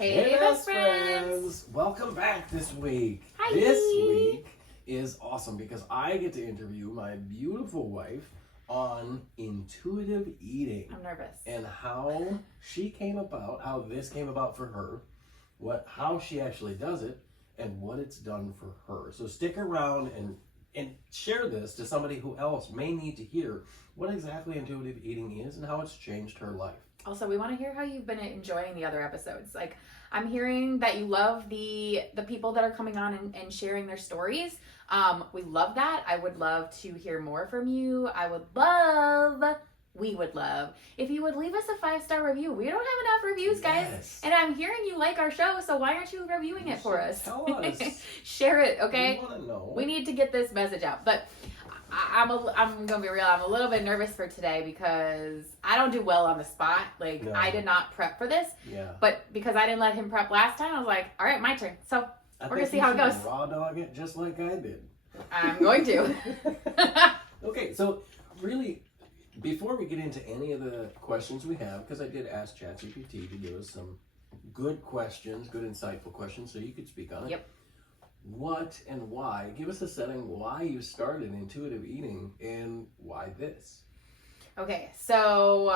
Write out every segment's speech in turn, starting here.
Hey, best friends! Welcome back this week. Hi. This week is awesome because I get to interview my beautiful wife on intuitive eating. I'm nervous. And how she came about, how this came about for her, how she actually does it, and what it's done for her. So stick around and share this to somebody who else may need to hear what exactly intuitive eating is and how it's changed her life. Also, we want to hear how you've been enjoying the other episodes. Like, I'm hearing that you love the people that are coming on and sharing their stories. We love that. I would love to hear more from you. We would love if you would leave us a 5-star review. We don't have enough reviews, guys. Yes. And I'm hearing you like our show, so why aren't you reviewing it for us? Tell us. Share it, okay? We want to know. We need to get this message out. But I'm gonna be real. I'm a little bit nervous for today because I don't do well on the spot. Like, No. I did not prep for this. Yeah. But because I didn't let him prep last time, I was like, all right, my turn. So we're gonna see you how it should goes. Raw dog it just like I did. I'm going to. Okay, so really, before we get into any of the questions we have, because I did ask ChatGPT to give us some good questions, good insightful questions, so you could speak on it. Yep. What and why? Give us a setting why you started intuitive eating and why this. Okay, so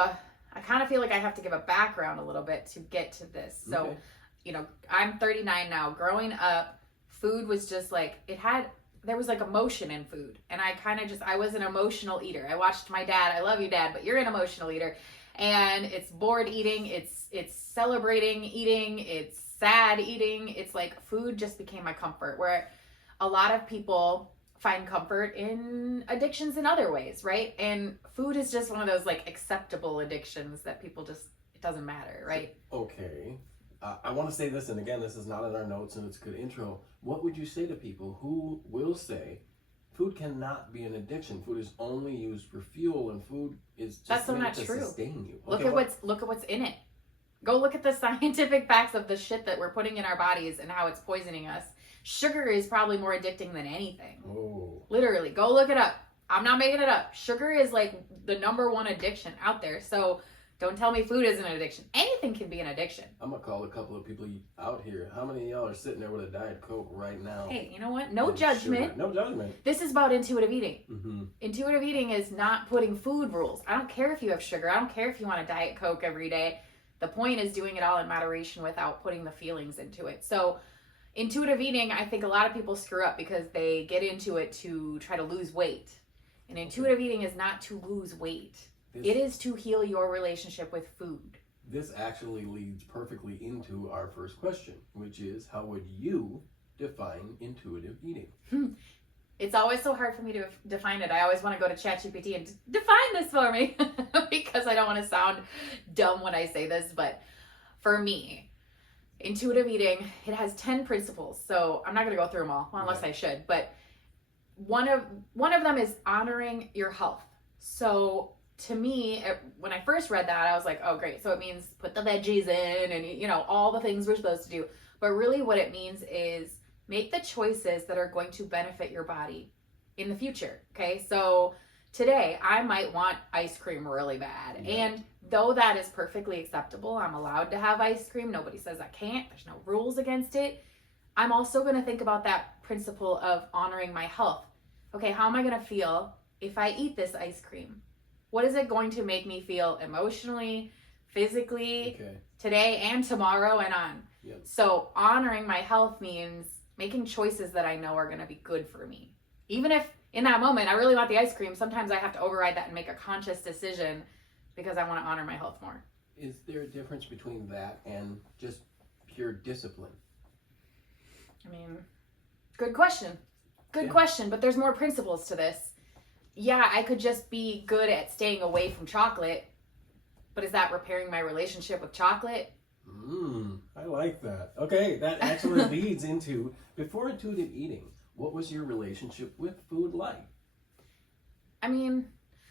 I kind of feel like I have to give a background a little bit to get to this. So, Okay. you know, I'm 39 now. Growing up, food was just like, there was like emotion in food. And I was an emotional eater. I watched my dad. I love you, Dad, but you're an emotional eater. And it's bored eating. It's celebrating eating. It's sad eating. It's like food just became my comfort, where a lot of people find comfort in addictions in other ways, right? And food is just one of those like acceptable addictions that people just, it doesn't matter, right? Okay. I want to say this, and again, this is not in our notes, and it's a good intro. What would you say to people who will say food cannot be an addiction? Food is only used for fuel, and food is just That's so meant not to true. sustain you. Look Okay, at what's in it. Go look at the scientific facts of the shit that we're putting in our bodies and how it's poisoning us. Sugar is probably more addicting than anything. Oh. Literally, go look it up. I'm not making it up. Sugar is like the #1 addiction out there. So don't tell me food isn't an addiction. Anything can be an addiction. I'm going to call a couple of people out here. How many of y'all are sitting there with a Diet Coke right now? Hey, you know what? No And judgment. sugar? No judgment. This is about intuitive eating. Mm-hmm. Intuitive eating is not putting food rules. I don't care if you have sugar. I don't care if you want a Diet Coke every day. The point is doing it all in moderation without putting the feelings into it. So intuitive eating, I think a lot of people screw up because they get into it to try to lose weight. And intuitive eating is not to lose weight. It is to heal your relationship with food. This actually leads perfectly into our first question, which is, how would you define intuitive eating? It's always so hard for me to define it. I always want to go to ChatGPT and define this for me because I don't want to sound dumb when I say this. But for me, intuitive eating, it has 10 principles. So I'm not going to go through them all, unless I should. But one of them is honoring your health. So to me, when I first read that, I was like, oh, great. So it means put the veggies in and, you know, all the things we're supposed to do. But really what it means is make the choices that are going to benefit your body in the future. Okay. So today I might want ice cream really bad. Yeah. And though that is perfectly acceptable, I'm allowed to have ice cream. Nobody says I can't. There's no rules against it. I'm also going to think about that principle of honoring my health. Okay. How am I going to feel if I eat this ice cream? What is it going to make me feel emotionally, physically, today and tomorrow and on? Yep. So honoring my health means making choices that I know are going to be good for me. Even if in that moment I really want the ice cream, sometimes I have to override that and make a conscious decision because I want to honor my health more. Is there a difference between that and just pure discipline? I mean, good question. Good question, but there's more principles to this. Yeah, I could just be good at staying away from chocolate, but is that repairing my relationship with chocolate? I like that. Okay, that actually leads into, before intuitive eating, what was your relationship with food like? I mean,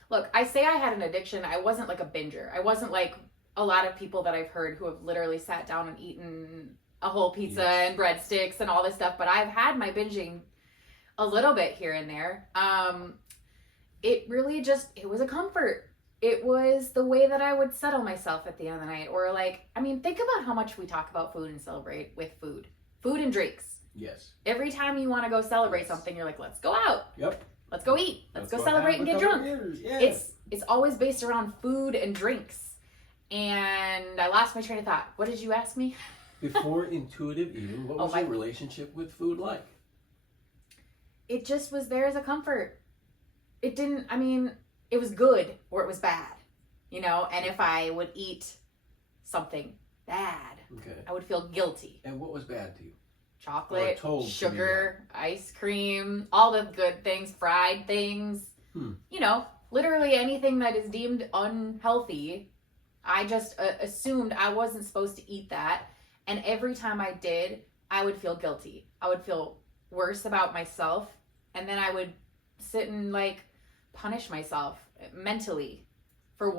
look, I say I had an addiction. I wasn't like a binger. I wasn't like a lot of people that I've heard who have literally sat down and eaten a whole pizza and breadsticks and all this stuff, but I've had my binging a little bit here and there. It really just, it was a comfort. It was the way that I would settle myself at the end of the night. Or like, I mean, think about how much we talk about food and celebrate with food. Food and drinks. Yes. Every time you want to go celebrate something, you're like, let's go out. Yep. Let's go eat. Let's go celebrate and get drunk. Yes. It's always based around food and drinks. And I lost my train of thought. What did you ask me? Before intuitive eating, what was your relationship with food like? It just was there as a comfort. It didn't, I mean, it was good or it was bad, you know? And if I would eat something bad, I would feel guilty. And what was bad to you? Chocolate, sugar, ice cream, all the good things, fried things, you know, literally anything that is deemed unhealthy. I just assumed I wasn't supposed to eat that. And every time I did, I would feel guilty. I would feel worse about myself. And then I would sit and like punish myself mentally for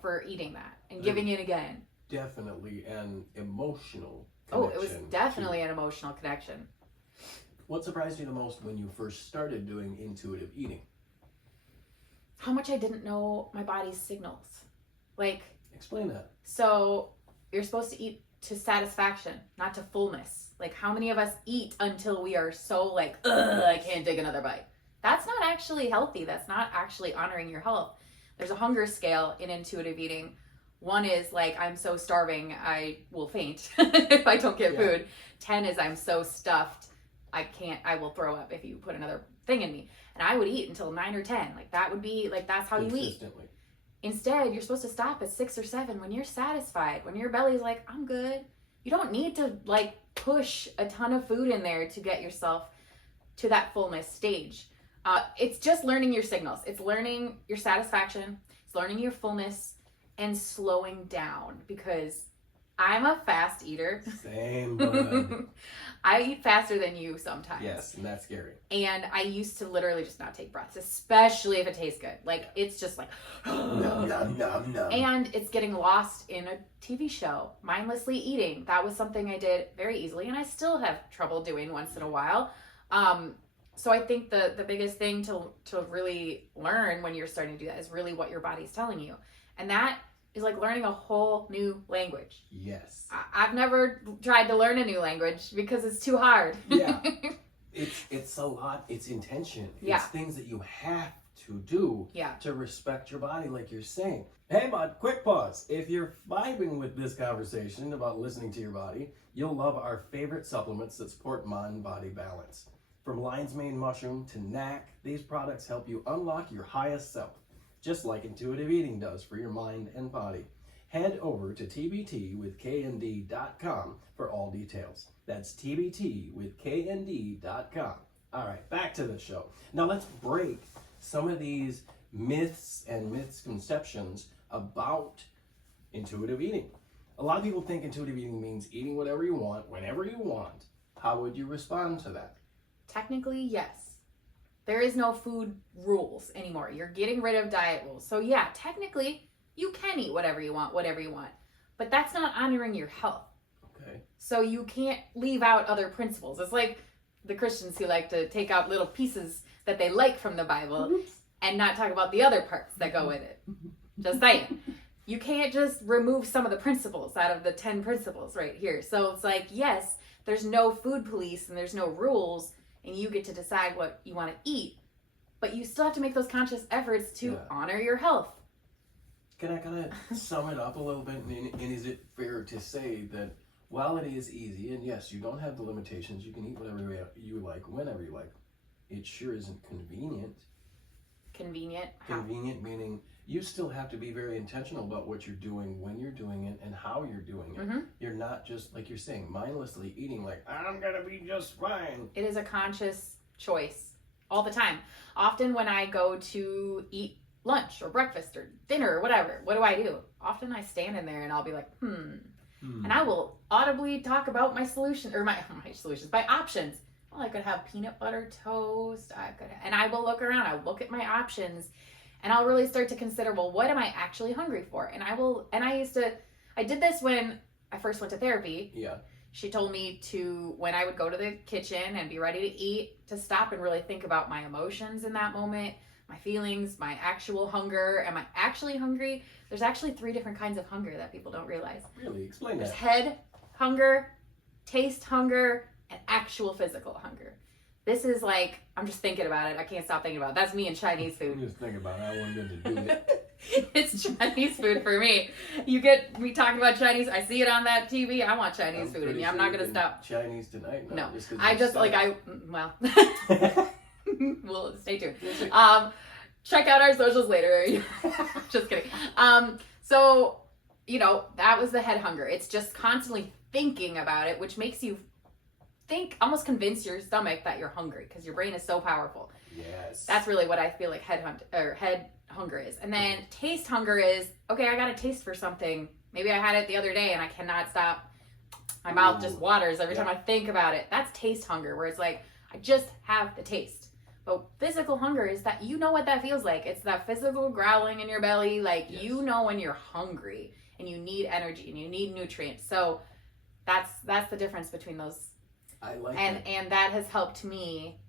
for eating that and giving it again. Definitely an emotional connection. Oh, it was definitely an emotional connection. What surprised you the most when you first started doing intuitive eating? How much I didn't know my body's signals. Like, explain that. So you're supposed to eat to satisfaction, not to fullness. Like, how many of us eat until we are so like, ugh, I can't take another bite? That's not actually healthy. That's not actually honoring your health. There's a hunger scale in intuitive eating. One is like, I'm so starving, I will faint if I don't get food. 10 is I'm so stuffed, I will throw up if you put another thing in me. And I would eat until 9 or 10. Like, that would be, like, that's how you eat. Instead, you're supposed to stop at 6 or 7 when you're satisfied, when your belly's like, I'm good. You don't need to like push a ton of food in there to get yourself to that fullness stage. It's just learning your signals. It's learning your satisfaction. It's learning your fullness and slowing down, because I'm a fast eater. Same, bud. I eat faster than you sometimes. Yes, and that's scary. And I used to literally just not take breaths, especially if it tastes good. Like, it's just like, nom, nom, nom, nom. And it's getting lost in a TV show. Mindlessly eating. That was something I did very easily, and I still have trouble doing once in a while. So I think the biggest thing to really learn when you're starting to do that is really what your body's telling you. And that is like learning a whole new language. Yes. I've never tried to learn a new language because it's too hard. Yeah. It's a lot. It's intention. Yeah. It's things that you have to do to respect your body, like you're saying. Hey, bud, quick pause. If you're vibing with this conversation about listening to your body, you'll love our favorite supplements that support mind-body balance. From lion's mane mushroom to NAC, these products help you unlock your highest self, just like intuitive eating does for your mind and body. Head over to tbtwithknd.com for all details. That's tbtwithknd.com. All right, back to the show. Now let's break some of these myths and misconceptions about intuitive eating. A lot of people think intuitive eating means eating whatever you want, whenever you want. How would you respond to that? Technically, yes. There is no food rules anymore. You're getting rid of diet rules. So yeah, technically, you can eat whatever you want. But that's not honoring your health. Okay. So you can't leave out other principles. It's like the Christians who like to take out little pieces that they like from the Bible and not talk about the other parts that go with it. Just saying. You can't just remove some of the principles out of the 10 principles right here. So it's like, yes, there's no food police and there's no rules, and you get to decide what you want to eat, but you still have to make those conscious efforts to honor your health. Can I kind of sum it up a little bit? And is it fair to say that while it is easy, and yes, you don't have the limitations, you can eat whatever you like, whenever you like, it sure isn't convenient. Convenient? Convenient meaning you still have to be very intentional about what you're doing, when you're doing it, and how you're doing it. You're not just, like you're saying, mindlessly eating like, I'm going to be just fine. It is a conscious choice all the time. Often when I go to eat lunch or breakfast or dinner or whatever, what do? Often I stand in there and I'll be like, And I will audibly talk about my solution, or my solutions, my options. Well, I could have peanut butter toast. And I will look around. I look at my options, and I'll really start to consider, well, what am I actually hungry for? And I did this when I first went to therapy. Yeah. She told me to, when I would go to the kitchen and be ready to eat, to stop and really think about my emotions in that moment, my feelings, my actual hunger. Am I actually hungry? There's actually 3 different kinds of hunger that people don't realize. Really? Explain There's that. head hunger, taste hunger, and actual physical hunger. This is like, I'm just thinking about it. I can't stop thinking about it. That's me and Chinese food. I'm just thinking about it. I wanted to do it. It's Chinese food for me. You get me talking about Chinese. I see it on that TV. I want Chinese food in me. I'm not going to stop. Chinese tonight? No. Well. Well, stay tuned. Check out our socials later. Just kidding. So, that was the head hunger. It's just constantly thinking about it, which makes you almost convince your stomach that you're hungry because your brain is so powerful. Yes. That's really what I feel like head hunger is. And then taste hunger is, okay, I got a taste for something. Maybe I had it the other day and I cannot stop. My mouth just waters every time I think about it. That's taste hunger, where it's like, I just have the taste. But physical hunger is that you know what that feels like. It's that physical growling in your belly. Like, you know when you're hungry and you need energy and you need nutrients. So that's the difference between those. I like that. And that has helped me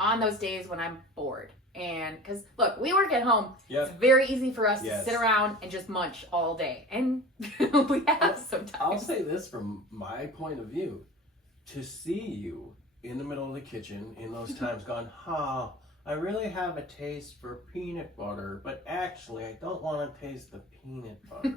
on those days when I'm bored. And because, look, we work at home. It's very easy for us to sit around and just munch all day. And we have sometimes. I'll say this from my point of view. To see you in the middle of the kitchen in those times going, I really have a taste for peanut butter, but actually I don't want to taste the peanut butter.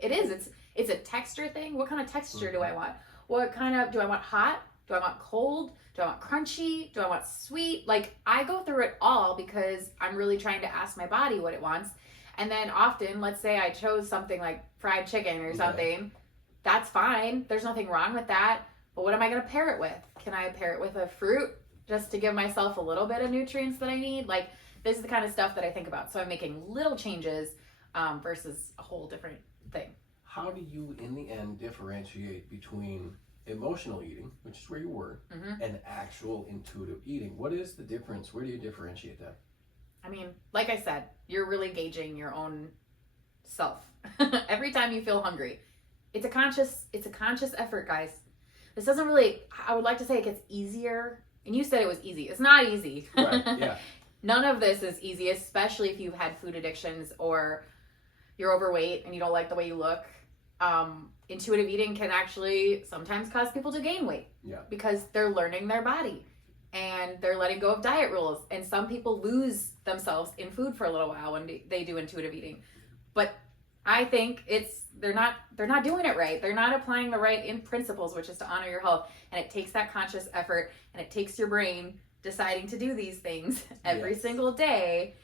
It is. It's a texture thing. What kind of texture do I want? What kind of, do I want hot? Do I want cold? Do I want crunchy? Do I want sweet? Like, I go through it all because I'm really trying to ask my body what it wants. And then often, let's say I chose something like fried chicken or something. That's fine. There's nothing wrong with that. But what am I going to pair it with? Can I pair it with a fruit just to give myself a little bit of nutrients that I need? Like, this is the kind of stuff that I think about. So I'm making little changes versus a whole different thing. How do you, in the end, differentiate between emotional eating, which is where you were, and actual intuitive eating? What is the difference? Where do you differentiate that? I mean, like I said, you're really gauging your own self. Every time you feel hungry, it's a conscious effort, guys. This doesn't really, I would like to say it gets easier. And you said it was easy. It's not easy. Right, yeah. None of this is easy, especially if you've had food addictions or you're overweight and you don't like the way you look. Intuitive eating can actually sometimes cause people to gain weight because they're learning their body and they're letting go of diet rules. And some people lose themselves in food for a little while when they do intuitive eating. But I think they're not doing it right. They're not applying the right principles, which is to honor your health. And it takes that conscious effort, and it takes your brain deciding to do these things every single day.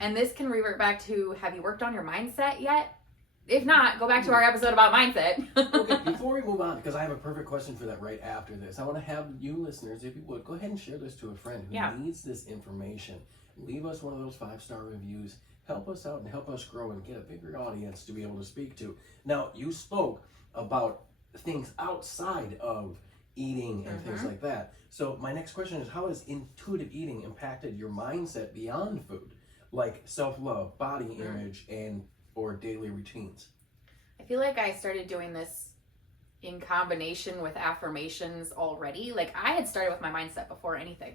And this can revert back to, have you worked on your mindset yet? If not, go back to our episode about mindset. Okay, before we move on, because I have a perfect question for that right after this, I want to have you listeners, if you would, go ahead and share this to a friend who needs this information. Leave us one of those 5-star reviews. Help us out and help us grow and get a bigger audience to be able to speak to. Now, you spoke about things outside of eating and things like that. So my next question is, how has intuitive eating impacted your mindset beyond food? Like self-love, body image, and or daily routines? I feel like I started doing this in combination with affirmations already. Like, I had started with my mindset before anything.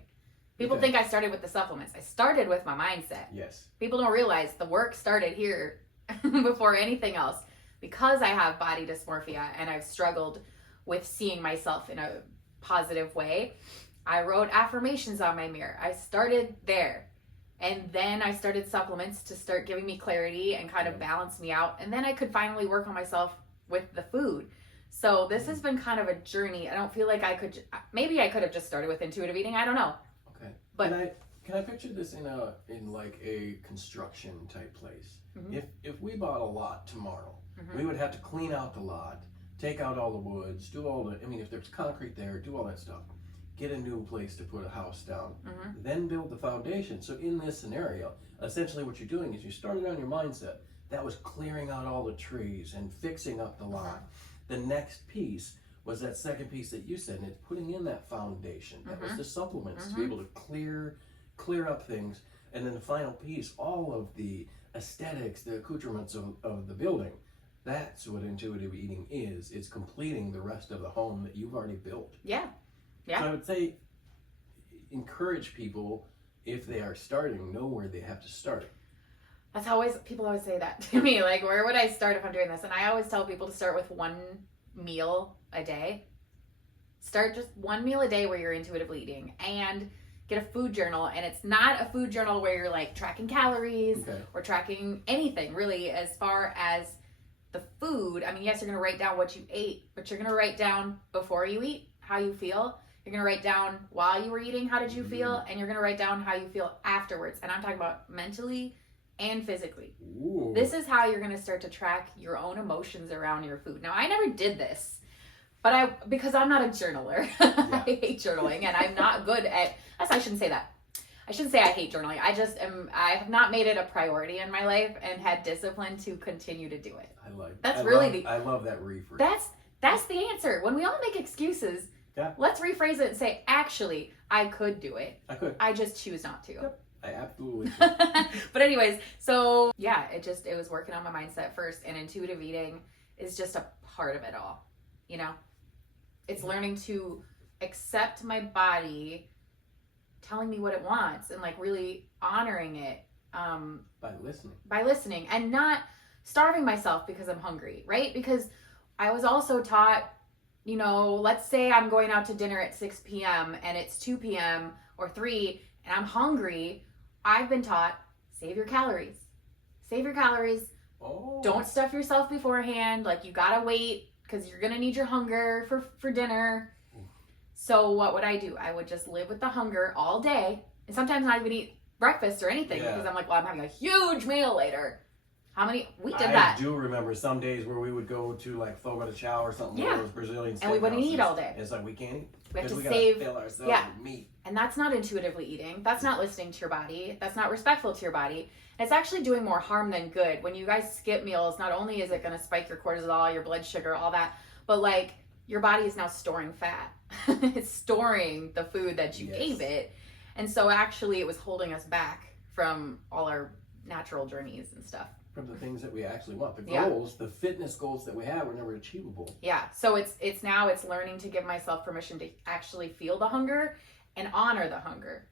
People think I started with the supplements. I started with my mindset. Yes. People don't realize the work started here before anything else. Because I have body dysmorphia and I've struggled with seeing myself in a positive way, I wrote affirmations on my mirror. I started there. And then I started supplements to start giving me clarity and kind of balance me out. And then I could finally work on myself with the food. So this has been kind of a journey. I don't feel like maybe I could have just started with intuitive eating. I don't know. Okay. But can I picture this in like a construction type place? If we bought a lot tomorrow, we would have to clean out the lot, take out all the woods, if there's concrete there, do all that stuff. Get a new place to put a house down, then build the foundation. So in this scenario, essentially what you're doing is you started on your mindset. That was clearing out all the trees and fixing up the lot. The next piece was that second piece that you said, and it's putting in that foundation. That was the supplements to be able to clear up things. And then the final piece, all of the aesthetics, the accoutrements of the building. That's what intuitive eating is. It's completing the rest of the home that you've already built. Yeah. So I would say encourage people if they are starting, know where they have to start. That's always, people always say that to me, like, where would I start if I'm doing this? And I always tell people to start with one meal a day. Start just one meal a day where you're intuitively eating, and get a food journal. And it's not a food journal where you're like tracking calories or tracking anything really as far as the food. I mean, yes, you're going to write down what you ate, but you're going to write down before you eat how you feel. You're going to write down while you were eating, how did you feel? And you're going to write down how you feel afterwards. And I'm talking about mentally and physically. Ooh. This is how you're going to start to track your own emotions around your food. Now, I never did this, but because I'm not a journaler. I hate journaling, and I'm not good at, I shouldn't say that. I shouldn't say I hate journaling. I have not made it a priority in my life and had discipline to continue to do it. I love that rephrase. That's the answer. When we all make excuses, let's rephrase it and say, actually, I could do it. I just choose not to. Yep. I absolutely could. But anyways, so yeah, it was working on my mindset first, and intuitive eating is just a part of it all. You know, it's learning to accept my body telling me what it wants and like really honoring it by listening and not starving myself because I'm hungry, right? Because I was also taught, you know, let's say I'm going out to dinner at 6 p.m. and it's 2 p.m. or 3 and I'm hungry. I've been taught, save your calories. Don't stuff yourself beforehand. Like, you gotta wait because you're gonna need your hunger for dinner. So what would I do? I would just live with the hunger all day, and sometimes not even eat breakfast or anything because I'm like, well, I'm having a huge meal later. We did that. I do remember some days where we would go to like Fogo de Chao or something, one of those Brazilian steakhouses, and we wouldn't eat all day. It's like, we can't eat. We have to save. Fill ourselves with meat. And that's not intuitively eating. That's not listening to your body. That's not respectful to your body. It's actually doing more harm than good. When you guys skip meals, not only is it going to spike your cortisol, your blood sugar, all that, but like, your body is now storing fat. It's storing the food that you gave it. And so actually it was holding us back from all our natural journeys and stuff. From the things that we actually want. The goals, the fitness goals that we have were never achievable. Yeah. So it's learning to give myself permission to actually feel the hunger and honor the hunger.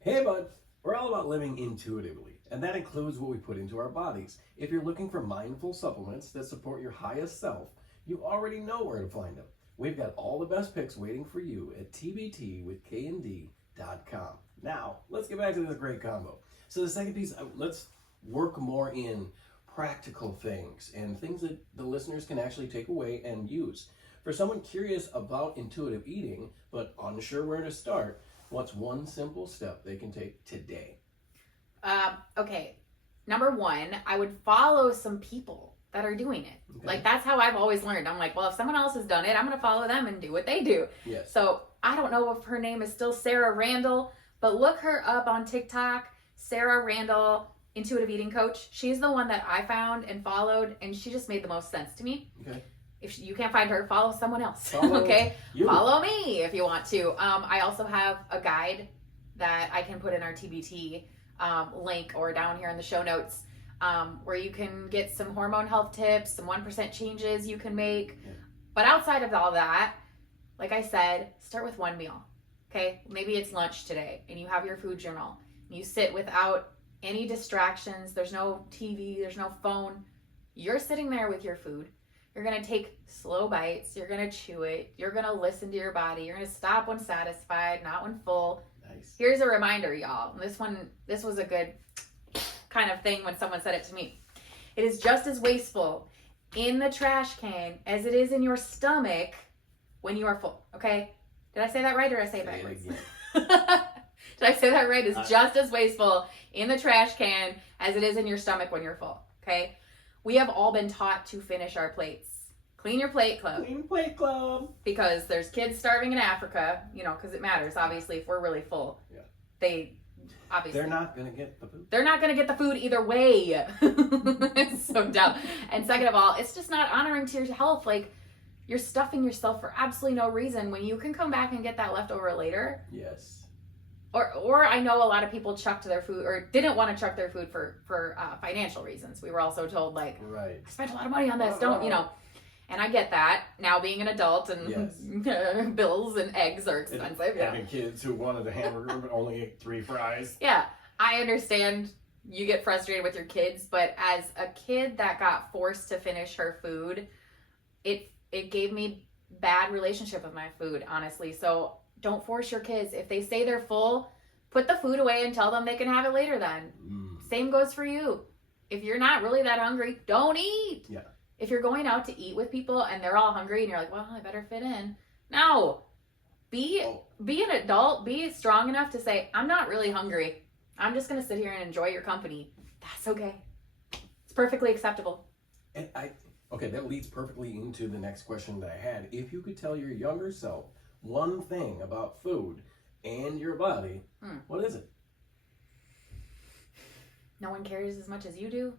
Hey, bud. We're all about living intuitively, and that includes what we put into our bodies. If you're looking for mindful supplements that support your highest self, you already know where to find them. We've got all the best picks waiting for you at tbtwithknd.com. Now, let's get back to this great combo. So the second piece, let's work more in practical things and things that the listeners can actually take away and use. For someone curious about intuitive eating, but unsure where to start, what's one simple step they can take today? Okay. Number one, I would follow some people that are doing it. Okay. Like, that's how I've always learned. I'm like, well, if someone else has done it, I'm going to follow them and do what they do. Yes. So I don't know if her name is still Sarah Randall, but look her up on TikTok, Sarah Randall, intuitive eating coach. She's the one that I found and followed, and she just made the most sense to me. Okay. If you can't find her, follow someone else. Follow Follow me if you want to. I also have a guide that I can put in our TBT link or down here in the show notes, where you can get some hormone health tips, some 1% changes you can make. Yeah. But outside of all that, like I said, start with one meal. Okay, maybe it's lunch today, and you have your food journal. You sit without any distractions. There's no TV, there's no phone. You're sitting there with your food. You're going to take slow bites. You're going to chew it. You're going to listen to your body. You're going to stop when satisfied, not when full. Nice. Here's a reminder, y'all. This was a good kind of thing when someone said it to me. It is just as wasteful in the trash can as it is in your stomach when you are full. Okay? Did I say that right, or did I say it backwards? Did I say that right? It's just as wasteful in the trash can as it is in your stomach when you're full. Okay? We have all been taught to finish our plates. Clean your plate club. Clean plate club. Because there's kids starving in Africa, because it matters, obviously, if we're really full. Yeah. They're not going to get the food. They're not going to get the food either way. It's so dumb. And second of all, it's just not honoring to your health. Like, you're stuffing yourself for absolutely no reason when you can come back and get that leftover later. Yes. Or I know a lot of people chucked their food or didn't want to chuck their food for financial reasons. We were also told, like, right. I spent a lot of money on this, And I get that now being an adult and Yes. bills and eggs are expensive. Yeah. Having kids who wanted a hamburger but only ate 3 fries. Yeah. I understand you get frustrated with your kids, but as a kid that got forced to finish her food, it gave me bad relationship with my food, honestly. So don't force your kids. If they say they're full, put the food away and tell them they can have it later then. Same goes for you. If you're not really that hungry, don't eat. Yeah. If you're going out to eat with people and they're all hungry and you're like, well, I better fit in. No. Be an adult. Be strong enough to say, I'm not really hungry. I'm just going to sit here and enjoy your company. That's okay. It's perfectly acceptable. And okay, that leads perfectly into the next question that I had. If you could tell your younger self one thing about food and your body, what is it? No one cares as much as you do.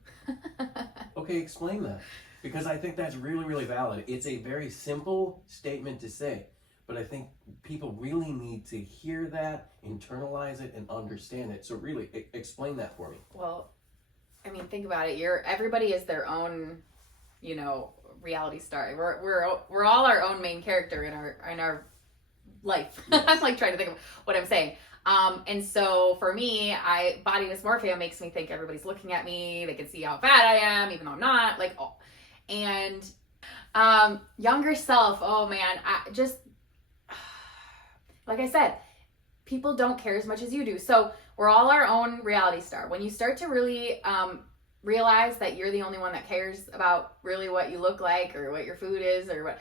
Okay, explain that. Because I think that's really, really valid. It's a very simple statement to say, but I think people really need to hear that, internalize it, and understand it. So really, explain that for me. Well, I mean, think about it. Everybody is their own, reality star. We're all our own main character in our life. Yes. I'm like trying to think of what I'm saying. And so for me, body dysmorphia makes me think everybody's looking at me. They can see how fat I am, even though I'm not. And younger self. Oh man, like I said, people don't care as much as you do. So we're all our own reality star. When you start to really realize that you're the only one that cares about really what you look like or what your food is or what,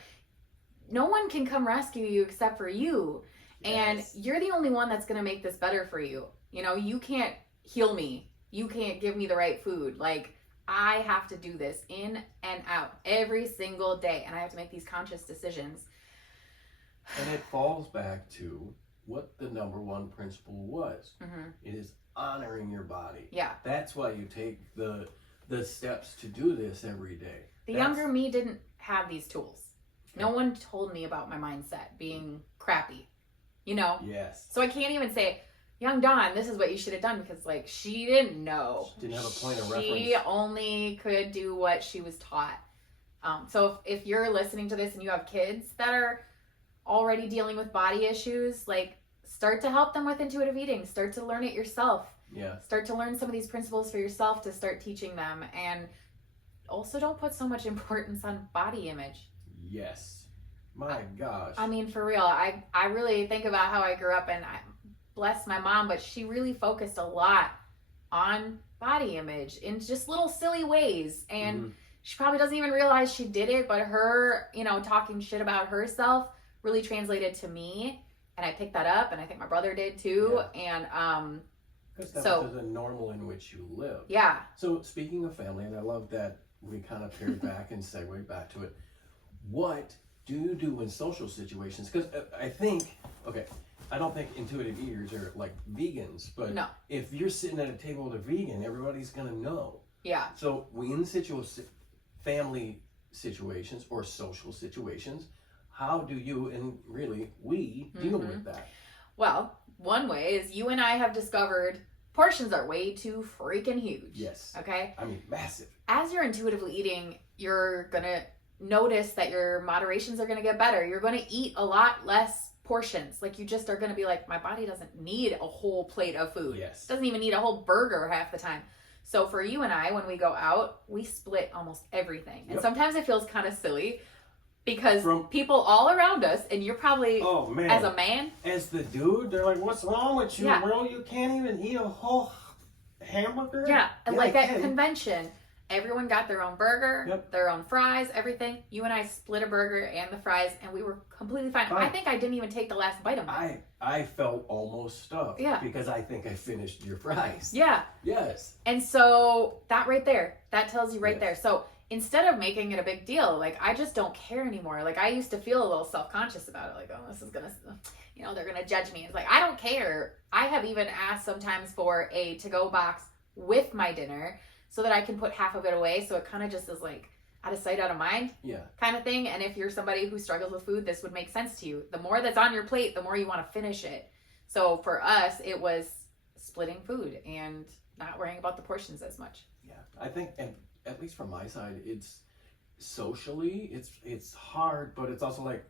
no one can come rescue you except for you. And you're the only one that's going to make this better for you. You can't heal me. You can't give me the right food. I have to do this in and out every single day. And I have to make these conscious decisions. And it falls back to what the number one principle was. Mm-hmm. It is honoring your body. Yeah. That's why you take the steps to do this every day. The younger me didn't have these tools. Okay. No one told me about my mindset being crappy. Yes. So I can't even say, young Dawn, this is what you should have done, because she didn't know. She didn't have a point of reference. She only could do what she was taught. So if you're listening to this and you have kids that are already dealing with body issues, start to help them with intuitive eating. Start to learn it yourself. Yeah. Start to learn some of these principles for yourself to start teaching them. And also don't put so much importance on body image. Yes. My gosh. I mean, for real, I really think about how I grew up, and I bless my mom, but she really focused a lot on body image in just little silly ways. And she probably doesn't even realize she did it, but her, talking shit about herself really translated to me. And I picked that up, and I think my brother did too. Yeah. And because that was the normal in which you live. Yeah. So speaking of family, and I love that we kind of paired back and segued back to it. What do you do in social situations? Because I don't think intuitive eaters are like vegans, but no. If you're sitting at a table with a vegan, everybody's gonna know. Yeah. So in family situations or social situations, how do you and really we deal with that? Well, one way is you and I have discovered portions are way too freaking huge. Yes. Okay? I mean, massive. As you're intuitively eating, you're gonna notice that your moderations are going to get better. You're going to eat a lot less portions. You just are going to be like, my body doesn't need a whole plate of food. Yes. It doesn't even need a whole burger half the time. So for you and I, when we go out, we split almost everything. And sometimes it feels kind of silly because people all around us, and you're probably, as a man. As the dude, they're like, what's wrong with you, bro? You can't even eat a whole hamburger? Yeah. And at convention, everyone got their own burger, their own fries, everything. You and I split a burger and the fries, and we were completely fine. I think I didn't even take the last bite of mine. I felt almost stuffed. Yeah. Because I think I finished your fries. Yeah. Yes. And so that right there, that tells you right there. So instead of making it a big deal, I just don't care anymore. I used to feel a little self-conscious about it. This is gonna, they're gonna judge me. It's I don't care. I have even asked sometimes for a to-go box with my dinner, so that I can put half of it away, so it kind of just is out of sight, out of mind kind of thing. And if you're somebody who struggles with food, this would make sense to you. The more that's on your plate, the more you want to finish it. So for us, it was splitting food and not worrying about the portions as much. Yeah, I think, and at least from my side, it's socially, it's hard, but it's also like,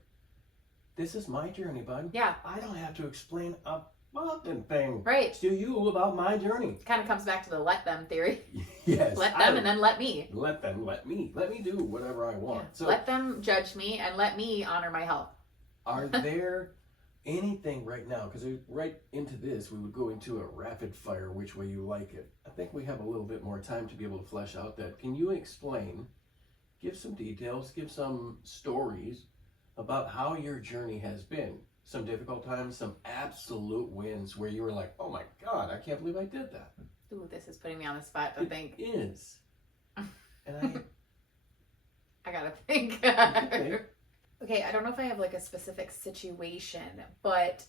this is my journey, bud. Yeah. I don't have to explain a fucking thing Right. to you about my journey. Kind of comes back to the let them theory. Yes. Let them and then let me. Let them, let me do whatever I want. Yeah. So let them judge me and let me honor my health. are there anything right now, because right into this, we would go into a rapid fire, which way you like it. I think we have a little bit more time to be able to flesh out that. Can you explain, give some details, give some stories about how your journey has been? Some difficult times, some absolute wins where you were like, oh my God, I can't believe I did that. Ooh, this is putting me on the spot to think. It is. And I gotta think. okay. Okay, I don't know if I have like a specific situation, but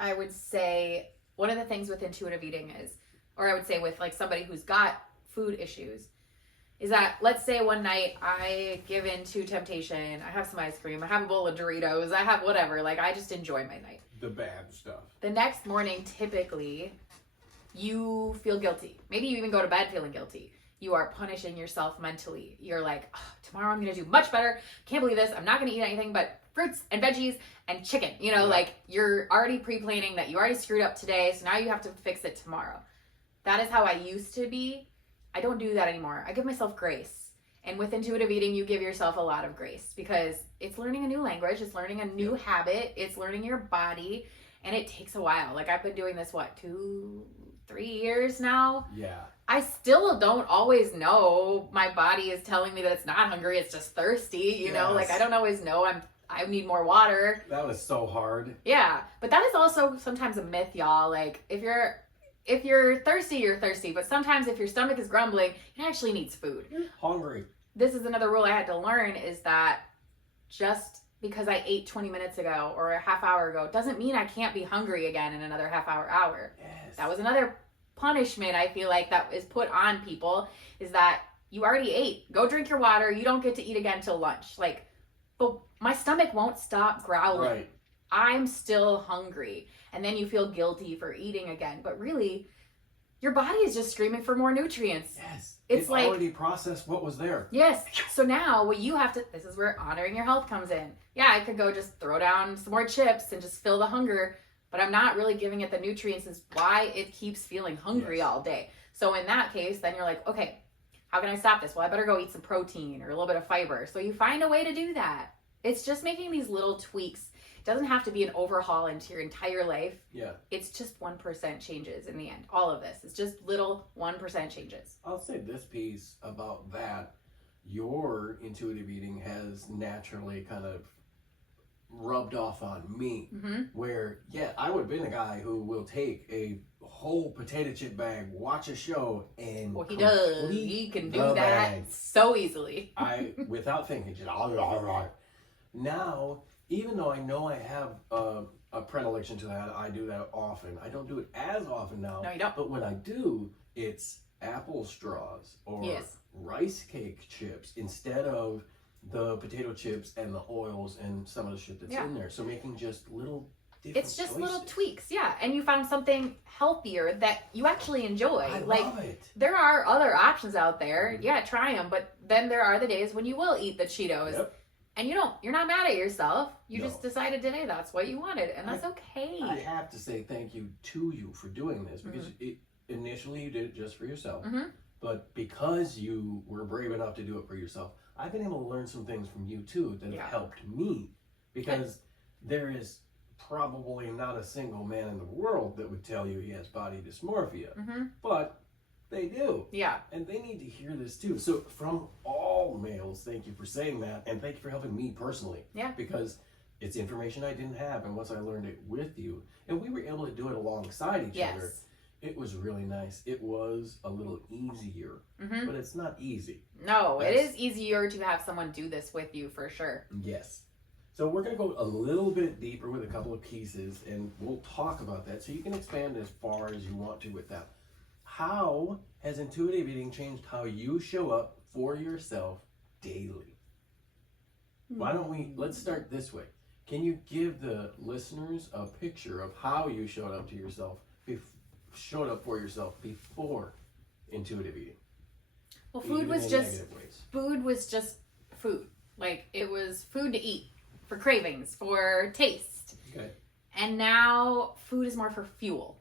I would say one of the things with intuitive eating is, or I would say with like somebody who's got food issues, is that let's say one night I give in to temptation, I have some ice cream, I have a bowl of Doritos, I have whatever, like I just enjoy my night. The bad stuff. The next morning, typically, you feel guilty. Maybe you even go to bed feeling guilty. You are punishing yourself mentally. You're like, oh, tomorrow I'm going to do much better. Can't believe this. I'm not going to eat anything but fruits and veggies and chicken. You know, like you're already pre-planning that you already screwed up today. So now you have to fix it tomorrow. That is how I used to be. I don't do that anymore. I give myself grace. And with intuitive eating, you give yourself a lot of grace because it's learning a new language. It's learning a new habit. It's learning your body. And it takes a while. Like I've been doing this, 2-3 years now? Yeah. I still don't always know. My body is telling me that it's not hungry. It's just thirsty. You know, like I don't always know. I need more water. That was so hard. Yeah. But that is also sometimes a myth, y'all. Like if you're thirsty, you're thirsty. But sometimes if your stomach is grumbling, it actually needs food. You're hungry. This is another rule I had to learn is that just because I ate 20 minutes ago or a half hour ago doesn't mean I can't be hungry again in another hour. Yes. That was another punishment I feel like that is put on people is that you already ate. Go drink your water. You don't get to eat again till lunch. Like, but my stomach won't stop growling. Right. I'm still hungry. And then you feel guilty for eating again. But really, your body is just screaming for more nutrients. Yes. It's like already processed what was there. Yes. So now what you have to, this is where honoring your health comes in. Yeah, I could go just throw down some more chips and just fill the hunger, but I'm not really giving it the nutrients is why it keeps feeling hungry all day. So in that case, then you're like, okay, how can I stop this? Well, I better go eat some protein or a little bit of fiber. So you find a way to do that. It's just making these little tweaks. It doesn't have to be an overhaul into your entire life. Yeah. It's just 1% changes in the end. All of this. It's just little 1% changes. I'll say this piece about that. Your intuitive eating has naturally kind of rubbed off on me. Mm-hmm. Where, yeah, I would have been a guy who will take a whole potato chip bag, watch a show, and Well, he does. He can do that so easily. Without thinking, just now, even though I know I have a predilection to that, I do that often. I don't do it as often now. No, you don't. But when I do, it's apple straws or rice cake chips instead of the potato chips and the oils and some of the shit that's in there. So making just little different It's just choices. little tweaks, yeah. And you found something healthier that you actually enjoy. I like, love it. there are other options out there. Yeah, try them. But then there are the days when you will eat the Cheetos. Yep. And you're not mad at yourself. You just decided today that's what you wanted. And that's okay. I have to say thank you to you for doing this because initially you did it just for yourself. Mm-hmm. But because you were brave enough to do it for yourself, I've been able to learn some things from you too that have helped me. Because there is probably not a single man in the world that would tell you he has body dysmorphia. Mm-hmm. But they do. Yeah. And they need to hear this too. So from all males, thank you for saying that. And thank you for helping me personally. Yeah. Because it's information I didn't have. And once I learned it with you, and we were able to do it alongside each other, it was really nice. It was a little easier. Mm-hmm. But it's not easy. No, it is easier to have someone do this with you for sure. Yes. So we're going to go a little bit deeper with a couple of pieces. And we'll talk about that. So you can expand as far as you want to with that. How has intuitive eating changed how you show up for yourself daily? Why don't let's start this way. Can you give the listeners a picture of how you showed up for yourself before intuitive eating? Well, food was just food. Like, it was food to eat, for cravings, for taste. Okay. And now food is more for fuel,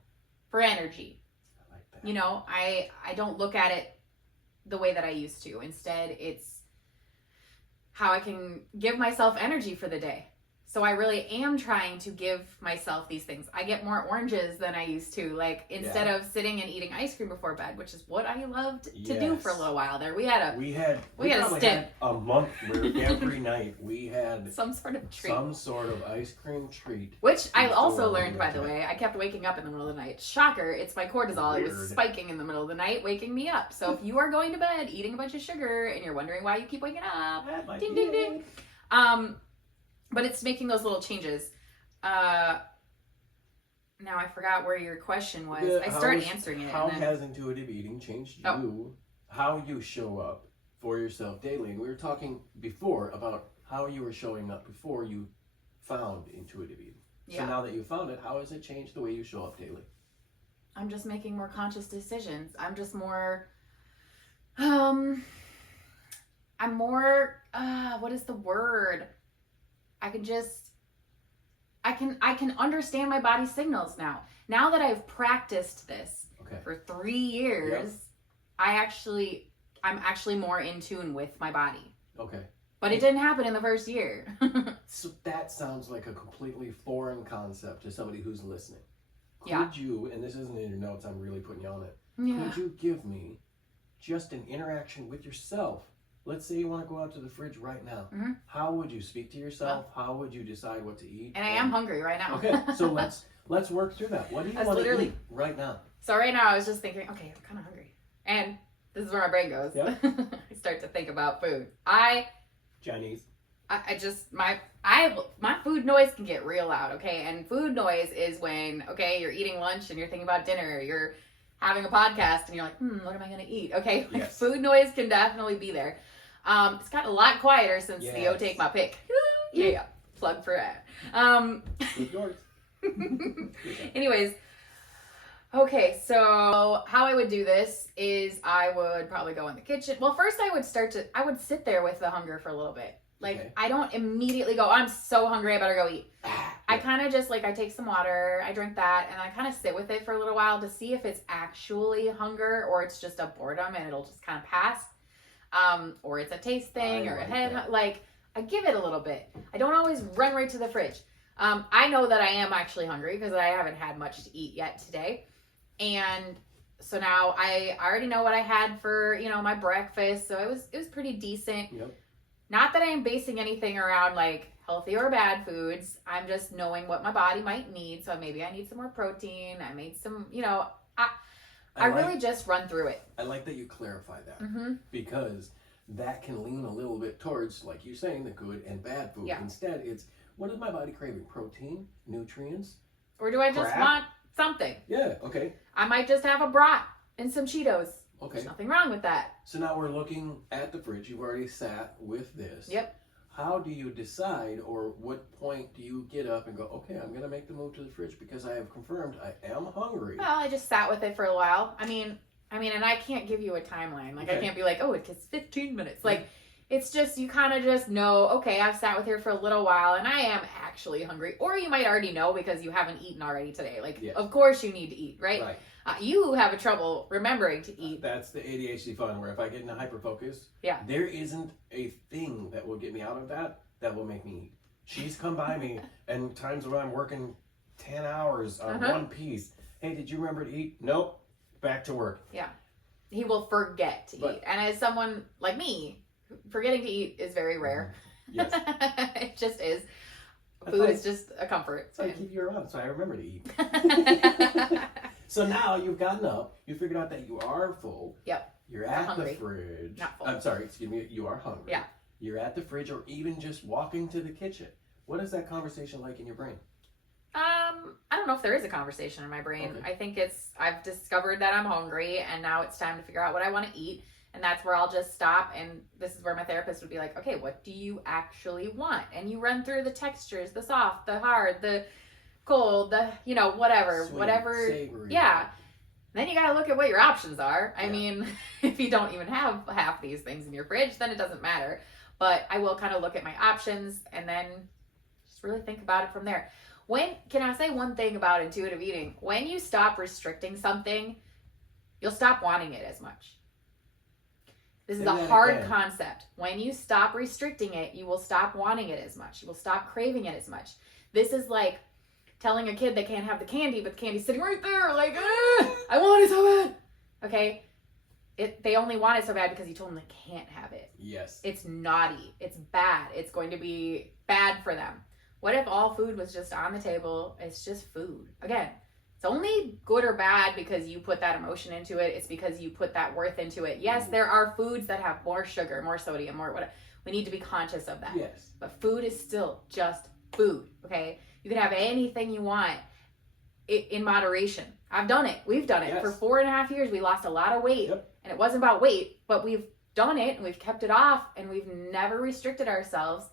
for energy. I like that. You know, I don't look at it the way that I used to. Instead, it's how I can give myself energy for the day. So I really am trying to give myself these things. I get more oranges than I used to. Like, instead of sitting and eating ice cream before bed, which is what I loved to do for a little while there. We had a probably stint. had a month where every night we had Some sort of treat. some sort of ice cream treat. Which I also before learned, we by went the to way. I kept waking up in the middle of the night. Shocker, it's my cortisol. It was Weird. spiking in the middle of the night, waking me up. So if you are going to bed eating a bunch of sugar and you're wondering why you keep waking up, That might ding, be ding, it. ding. But it's making those little changes. Now I forgot where your question was. I started answering it. How And then, has intuitive eating changed you? How you show up for yourself daily? And we were talking before about how you were showing up before you found intuitive eating. So now that you found it, how has it changed the way you show up daily? I'm just making more conscious decisions. I'm just more, I'm more, what is the word? I can understand my body signals now. Now that I've practiced this for 3 years, I'm actually more in tune with my body. Okay. But it didn't happen in the first year. So that sounds like a completely foreign concept to somebody who's listening. Yeah. Could you, and this isn't in your notes, I'm really putting you on it. Yeah. Could you give me just an interaction with yourself? Let's say you want to go out to the fridge right now. Mm-hmm. How would you speak to yourself? How would you decide what to eat? And I am hungry right now. Okay, so let's work through that. What do you want to eat right now? So right now I was just thinking, okay, I'm kind of hungry. And this is where my brain goes. Yep. I start to think about food. Chinese. My food noise can get real loud, okay? And food noise is when, okay, you're eating lunch and you're thinking about dinner, you're having a podcast and you're like, what am I going to eat? Okay, like, food noise can definitely be there. It's gotten a lot quieter since the O Take My Pick. Yeah, plug for that. Good yours. Anyways, okay, so how I would do this is I would probably go in the kitchen. Well, first I would sit there with the hunger for a little bit. Like, I don't immediately go, I'm so hungry, I better go eat. I kind of just, like, I take some water, I drink that, and I kind of sit with it for a little while to see if it's actually hunger or it's just a boredom and it'll just kind of pass. Or it's a taste thing or a head. Like, I give it a little bit. I don't always run right to the fridge. I know that I am actually hungry because I haven't had much to eat yet today. And so now I already know what I had for, my breakfast. So it was pretty decent. Yep. Not that I am basing anything around like healthy or bad foods. I'm just knowing what my body might need. So maybe I need some more protein. I made some, I really just run through it. I like that you clarify that because that can lean a little bit towards, like you're saying, the good and bad food. Yeah. Instead, it's what is my body craving? Protein, nutrients, or do I just want something? Yeah. Okay. I might just have a brat and some Cheetos. Okay. There's nothing wrong with that. So now we're looking at the fridge. You've already sat with this. Yep. How do you decide, or what point do you get up and go, okay, I'm going to make the move to the fridge because I have confirmed I am hungry? Well, I just sat with it for a while. I mean, and I can't give you a timeline. Like, I can't be like, oh, it takes 15 minutes. Like, it's just, you kind of just know, okay, I've sat with her for a little while and I am actually hungry. Or you might already know because you haven't eaten already today. Like, of course you need to eat, right? Right. You have a trouble remembering to eat. That's the ADHD fun, where if I get into hyperfocus, there isn't a thing that will get me out of that will make me eat. She's come by me and times when I'm working 10 hours on one piece. Hey, did you remember to eat? Nope. Back to work. Yeah. He will forget to eat. And as someone like me, forgetting to eat is very rare. Yes. It just is. Food is just a comfort. So I keep you around so I remember to eat. So now you've gotten up, you figured out that you are full. Yep. You're at the fridge. Not full. I'm sorry, excuse me, you are hungry. Yeah. You're at the fridge or even just walking to the kitchen. What is that conversation like in your brain? I don't know if there is a conversation in my brain. Okay. I think I've discovered that I'm hungry and now it's time to figure out what I want to eat. And that's where I'll just stop. And this is where my therapist would be like, okay, what do you actually want? And you run through the textures, the soft, the hard, the cold, the, whatever. Sweet, whatever. savory. Yeah. Then you got to look at what your options are. I mean, if you don't even have half these things in your fridge, then it doesn't matter. But I will kind of look at my options and then just really think about it from there. Can I say one thing about intuitive eating? When you stop restricting something, you'll stop wanting it as much. This is a hard concept. When you stop restricting it, you will stop wanting it as much. You will stop craving it as much. This is like telling a kid they can't have the candy, but the candy's sitting right there, like, I want it so bad. Okay? They only want it so bad because you told them they can't have it. Yes. It's naughty. It's bad. It's going to be bad for them. What if all food was just on the table? It's just food. Again, it's only good or bad because you put that emotion into it. It's because you put that worth into it. Yes, there are foods that have more sugar, more sodium, more whatever. We need to be conscious of that. Yes. But food is still just food, okay? You can have anything you want in moderation. I've done it. We've done it. Yes. For 4.5 years, we lost a lot of weight. Yep. And it wasn't about weight, but we've done it and we've kept it off and we've never restricted ourselves.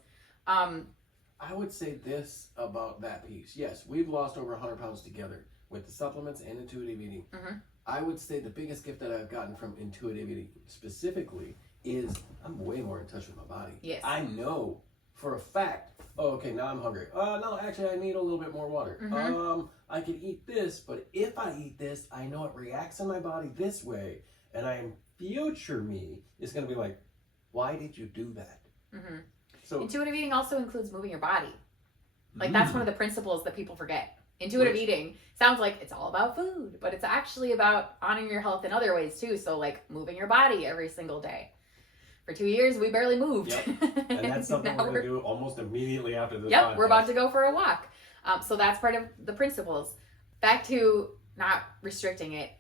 I would say this about that piece. Yes, we've lost over 100 pounds together with the supplements and intuitive eating. Mm-hmm. I would say the biggest gift that I've gotten from intuitive eating specifically is I'm way more in touch with my body. Yes. I know for a fact, oh, okay, now I'm hungry. No, actually, I need a little bit more water. Mm-hmm. I can eat this, but if I eat this, I know it reacts in my body this way, and future me is going to be like, why did you do that? Mm-hmm. So intuitive eating also includes moving your body. Like that's one of the principles that people forget. Intuitive eating sounds like it's all about food, but it's actually about honoring your health in other ways too. So like moving your body every single day. For 2 years, we barely moved. Yep. And that's something we're going to do almost immediately after this Yep, podcast. we're about to go for a walk. So that's part of the principles. Back to not restricting it.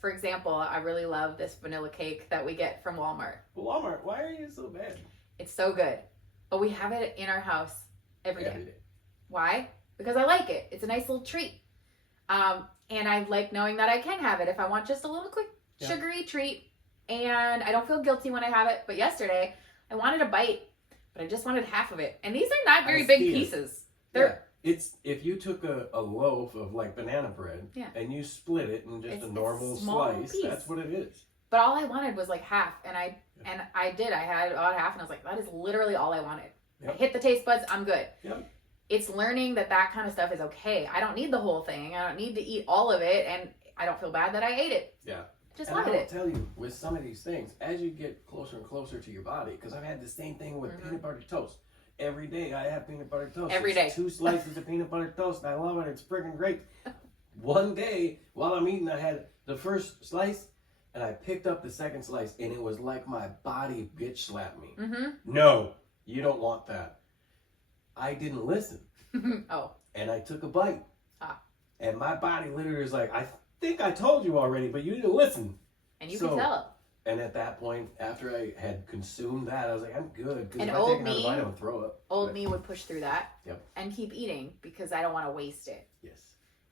For example, I really love this vanilla cake that we get from Walmart. Walmart, why are you so bad? It's so good. But we have it in our house every day. Every day. Why? Because I like it. It's a nice little treat. And I like knowing that I can have it if I want just a little quick sugary treat. And I don't feel guilty when I have it. But yesterday, I wanted a bite, but I just wanted half of it. And these are not very big pieces. It's if you took a loaf of like banana bread and you split it in just a normal slice, piece. That's what it is. But all I wanted was like half. And I did. I had about half and I was like, that is literally all I wanted. Yep. I hit the taste buds. I'm good. Yep. It's learning that kind of stuff is okay. I don't need the whole thing. I don't need to eat all of it. And I don't feel bad that I ate it. Yeah. Just and loved I will it. tell you, with some of these things, as you get closer and closer to your body, because I've had the same thing with peanut butter toast. Every day I have peanut butter toast. Every day. 2 slices of peanut butter toast. I love it. It's freaking great. One day, while I'm eating, I had the first slice, and I picked up the second slice, and it was like my body bitch slapped me. Mm-hmm. No, you don't want that. I didn't listen. Oh. And I took a bite. Ah. And my body literally was like, I think I told you already, but you didn't listen. And you can tell. And at that point, after I had consumed that, I was like, I'm good. Because and if I take another bite, I would throw up. Old me would push through that and keep eating because I don't want to waste it. Yes.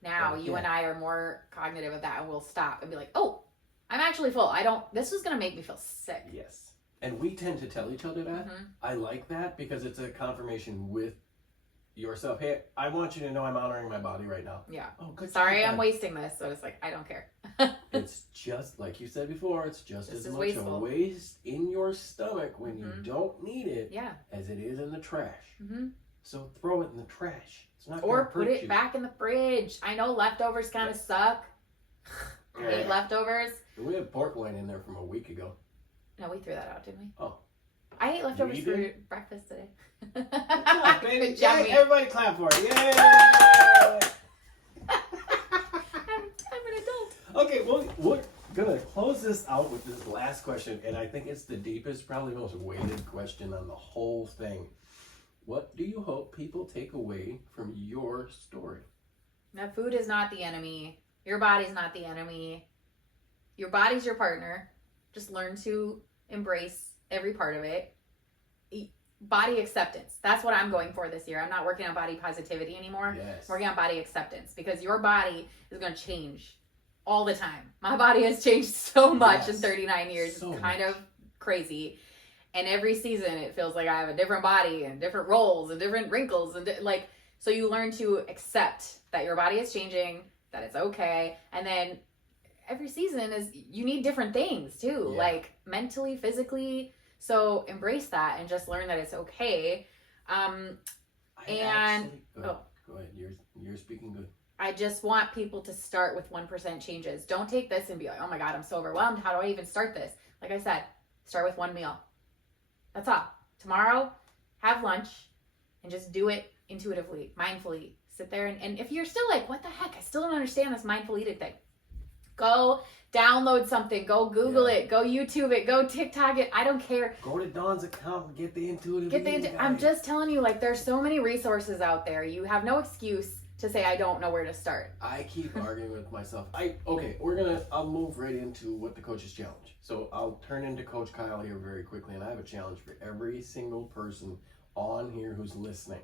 Now, you and I are more cognitive of that and we'll stop and be like, oh, I'm actually full. This is going to make me feel sick. Yes. And we tend to tell each other that. Mm-hmm. I like that because it's a confirmation with yourself. Hey, I want you to know I'm honoring my body right now. Yeah. Oh, good. Sorry, I'm wasting this. So it's like, I don't care. It's just, like you said before, it's just as much wasteful. a waste in your stomach when you don't need it as it is in the trash. Mm-hmm. So throw it in the trash. It's not or gonna put hurt it you. back in the fridge. I know leftovers kind of suck. I hate leftovers. We had pork loin in there from a week ago. No, we threw that out, didn't we? Oh. I ate leftovers for breakfast today. Good job, Yay, everybody clap for it. Yay! I'm an adult. Okay, well, we're going to close this out with this last question, and I think it's the deepest, probably most weighted question on the whole thing. What do you hope people take away from your story? Now, food is not the enemy. Your body's not the enemy. Your body's your partner. Just learn to embrace every part of it. Body acceptance. That's what I'm going for this year. I'm not working on body positivity anymore. Yes. I'm working on body acceptance because your body is going to change all the time. My body has changed so much in 39 years. So it's kind of crazy. And every season it feels like I have a different body and different roles and different wrinkles and so you learn to accept that your body is changing, that it's okay. And then every season you need different things too, like mentally, physically, So embrace that and just learn that it's okay. Go And ahead. Go ahead. You're speaking good. I just want people to start with 1% changes. Don't take this and be like, oh my God, I'm so overwhelmed. How do I even start this? Like I said, start with one meal. That's all. Tomorrow, have lunch and just do it intuitively, mindfully. Sit there and if you're still like, what the heck? I still don't understand this mindful eating thing. Go download something. Go Google it. Go YouTube it. Go TikTok it. I don't care. Go to Dawn's account and get the intuitive eating guide. I'm just telling you, like, there's so many resources out there. You have no excuse to say, I don't know where to start. I keep arguing with myself. I'll move right into what the coach's challenge. So I'll turn into Coach Kyle here very quickly, and I have a challenge for every single person on here who's listening.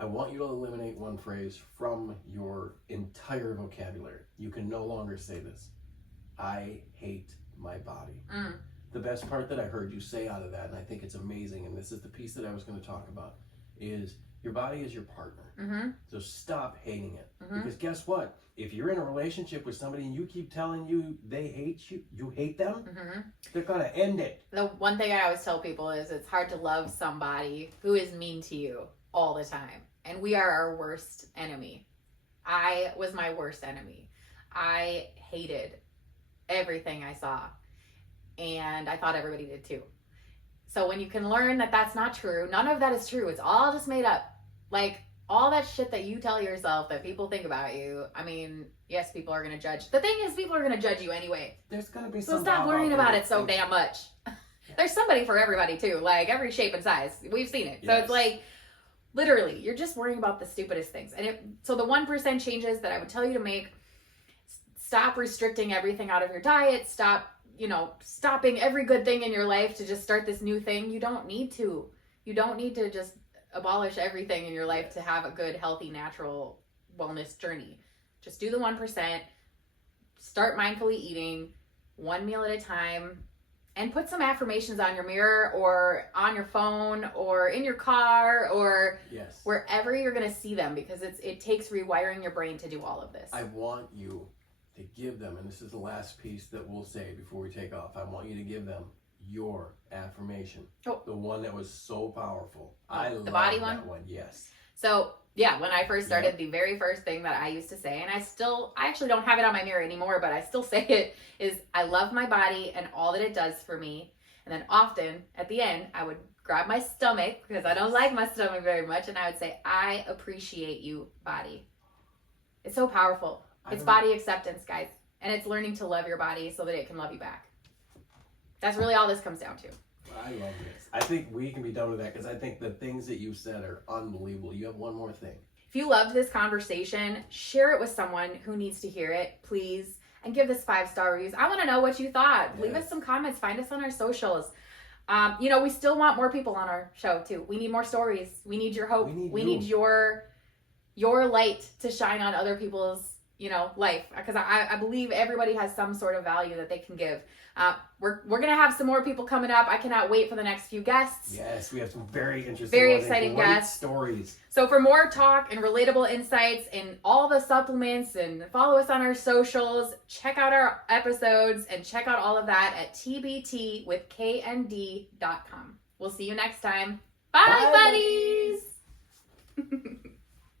I want you to eliminate one phrase from your entire vocabulary. You can no longer say this. I hate my body. The best part that I heard you say out of that, and I think it's amazing, and this is the piece that I was going to talk about, is your body is your partner. So stop hating it. Because guess what? If you're in a relationship with somebody and you keep telling you they hate you, you hate them, they're going to end it. The one thing I always tell people is it's hard to love somebody who is mean to you all the time. And we are our worst enemy. I was my worst enemy. I hated everything I saw. And I thought everybody did too. So when you can learn that that's not true, none of that is true. It's all just made up. Like all that shit that you tell yourself that people think about you. I mean, yes, people are going to judge. The thing is, people are going to judge you anyway. There's going to be so stop worrying about it so damn much. There's somebody for everybody too. Like every shape and size. We've seen it. So it's like, literally, you're just worrying about the stupidest things. And so the 1% changes that I would tell you to make, stop restricting everything out of your diet. Stop, stopping every good thing in your life to just start this new thing. You don't need to. You don't need to just abolish everything in your life to have a good, healthy, natural wellness journey. Just do the 1%. Start mindfully eating one meal at a time. And put some affirmations on your mirror or on your phone or in your car or wherever you're going to see them, because it takes rewiring your brain to do all of this. I want you to give them, and this is the last piece that we'll say before we take off, I want you to give them your affirmation. The one that was so powerful. I love the body that one. Yes. So yeah, when I first started, the very first thing that I used to say, and I actually don't have it on my mirror anymore, but I still say it, is I love my body and all that it does for me. And then often at the end, I would grab my stomach because I don't like my stomach very much. And I would say, I appreciate you, body. It's so powerful. It's body acceptance, guys. And it's learning to love your body so that it can love you back. That's really all this comes down to. I love this. I think we can be done with that because I think the things that you said are unbelievable. You have one more thing. If you loved this conversation, share it with someone who needs to hear it, please. And give this 5-star reviews. I want to know what you thought. Leave us some comments. Find us on our socials. We still want more people on our show too. We need more stories. We need your hope. We need your light to shine on other people's life, because I believe everybody has some sort of value that they can give. We're gonna have some more people coming up. I cannot wait for the next few guests. Yes, we have some very interesting, very exciting guests, stories. So for more talk and relatable insights and all the supplements, and follow us on our socials, check out our episodes, and check out all of that at tbtwithknd.com. We'll see you next time. Bye. Buddies.